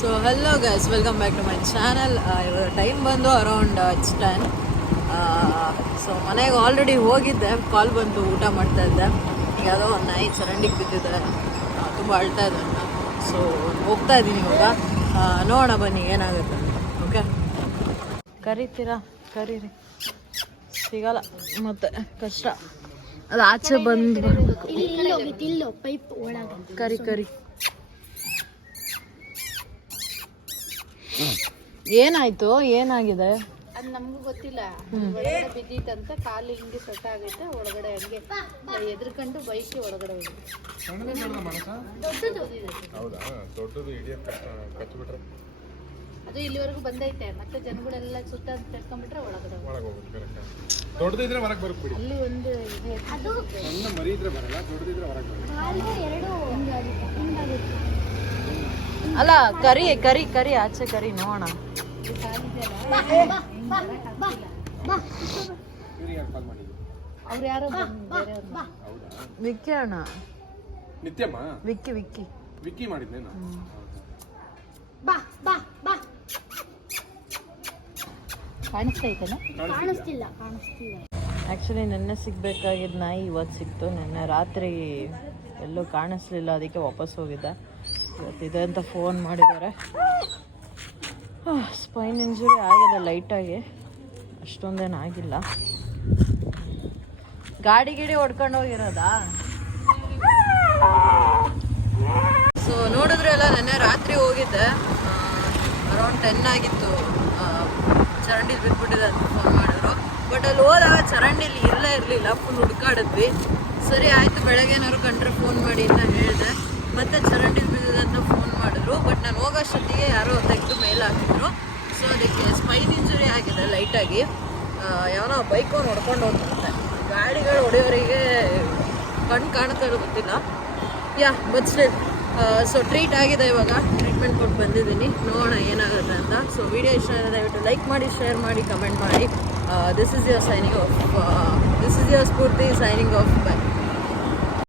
So hello guys, welcome back to my channel. ಇವಾಗ time ಬಂದು around 10. So ಮನೆಗೆ already ಹೋಗಿದ್ದೆ, ಕಾಲ್ ಬಂತು, ಊಟ ಮಾಡ್ತಾ ಇದ್ದೆ. ಈಗ ಯಾವುದೋ ಒಂದು ನಾಯಿ ಚರಂಡಿಗೆ ಬಿದ್ದಿದೆ, ತುಂಬ ಅಳ್ತಾ ಇದೆ. ಸೊ ಹೋಗ್ತಾ ಇದ್ದೀನಿ ಇವಾಗ, ನೋಡೋಣ ಬನ್ನಿ ಏನಾಗುತ್ತೆ. ಓಕೆ, ಕರಿತೀರಾ? ಕರೀರಿ, ಸಿಗಲ್ಲ ಮತ್ತೆ ಕಷ್ಟ. ಅದು ಆಚೆ ಬಂದು ಕರಿ ಕರಿ. ಏನಾಯ್ತು? ಏನಾಗಿದೆ ಅದು ನಮಗೂ ಗೊತ್ತಿಲ್ಲ. ಬಿದ್ದಿತ್ತಂತ ಕಾಲು ಹಿಂಗೆ ಸೊಟ್ಟ ಆಗೈತೆ, ಒಳಗಡೆ ಹಂಗೆ ಎದ್ರಕೊಂಡು ಬೈಕ್ ಒಳಗಡೆ ಅದು ಇಲ್ಲಿವರೆಗೂ ಬಂದೈತೆ. ಮತ್ತೆ ಜನಗಳೆಲ್ಲ ಸುತ್ತ ತೆರ್ಕೊಂಡ್ಬಿಟ್ರೆ ಒಳಗಡೆ ಅಲ್ಲಿ ಒಂದು ಅಲ್ಲ, ಕರಿ ಕರಿ ಕರಿ, ಆಚೆ ಕರಿ, ನೋಡೋಣ. ಅವ್ರು ಯಾರೋ ವಿಕ್ಕಿ ಅಣ್ಣ, ನಿತ್ಯಮ್ಮ, ವಿಕ್ಕಿ ವಿಕ್ಕಿ ವಿಕ್ಕಿ ಮಾಡಿದ್ನೇನ? ಕಾಣಿಸ್ತೈತೇನ? ಕಾಣಿಸ್ತಿಲ್ಲ. ಆ್ಯಕ್ಚುಲಿ ನೆನ್ನೆ ಸಿಗ್ಬೇಕಾಗಿದ್ದ ನಾಯಿ ಇವತ್ತು ಸಿಕ್ತು. ನೆನ್ನೆ ರಾತ್ರಿ ಎಲ್ಲೂ ಕಾಣಿಸ್ಲಿಲ್ಲ, ಅದಕ್ಕೆ ವಾಪಸ್ ಹೋಗಿದ್ದೆ. ಇವತ್ತಿದೆ ಅಂತ ಫೋನ್ ಮಾಡಿದ್ದಾರೆ. ಸ್ಪೈನ್ ಇಂಜುರಿ ಆಗಿದೆ ಲೈಟಾಗಿ, ಅಷ್ಟೊಂದೇನು ಆಗಿಲ್ಲ. ಗಾಡಿ ಹೊಡ್ಕೊಂಡು ಹೋಗಿರೋದಾ? ಸೊ ನೋಡಿದ್ರೆಲ್ಲ ನೆನ್ನೆ ರಾತ್ರಿ ಹೋಗಿದ್ದೆ, ಅರೌಂಡ್ 10 ಆಗಿತ್ತು. ಚರಂಡಿಲಿ ಬಿದ್ದುಬಿಟ್ಟಿದೆ ಅಂತ ಫೋನ್ ಮಾಡಿದ್ರು. ಬಟ್ ಅಲ್ಲಿ ಹೋದಾಗ ಚರಂಡಿಲಿ ಇರಲಿಲ್ಲ, ಫುಲ್ ಹುಡ್ಕಾಡಿದ್ವಿ. ಸರಿ ಆಯಿತು, ಬೆಳಗ್ಗೆ ಏನಾದ್ರು ಕಂಡ್ರೆ ಫೋನ್ ಮಾಡಿ ಅಂತ ಹೇಳಿದೆ. ಮತ್ತೆ ಚರಂಡಿಲಿ ಬಿದ್ದಿದೆ ಅಂತ ಫೋನ್ ಮಾಡಿದ್ರು. ಬಟ್ ನಾನು ಹೋಗೋಷ್ಟೊತ್ತಿಗೆ ಯಾರೋ ತೆಗೆದು ಮೇಲೆ ಹಾಕಿದ್ರು. ಸೊ ಅದಕ್ಕೆ ಸ್ಪೈನ್ ಇಂಜುರಿ ಆಗಿದೆ ಲೈಟಾಗಿ. ಯಾವನೋ ಬೈಕು ಹೊಡ್ಕೊಂಡು ಹೋಗ್ತಿರುತ್ತೆ. ಗಾಡಿಗಳು ಹೊಡೆಯೋರಿಗೆ ಕಣ್ಣು ಕಾಣ್ತಾ ಇರೋ ಗೊತ್ತಿಲ್ಲ. ಬಟ್ ಸ್ಟಿಲ್ ಸೊ ಟ್ರೀಟ್ ಆಗಿದೆ. ಇವಾಗ ಟ್ರೀಟ್ಮೆಂಟ್ ಕೊಟ್ಟು ಬಂದಿದ್ದೀನಿ, ನೋಡೋಣ ಏನಾಗುತ್ತೆ ಅಂತ. ಸೊ ವಿಡಿಯೋ ಇಷ್ಟ ಆದರೆ ದಯವಿಟ್ಟು ಲೈಕ್ ಮಾಡಿ, ಶೇರ್ ಮಾಡಿ, ಕಮೆಂಟ್ ಮಾಡಿ. This is your Spoorthi signing off by.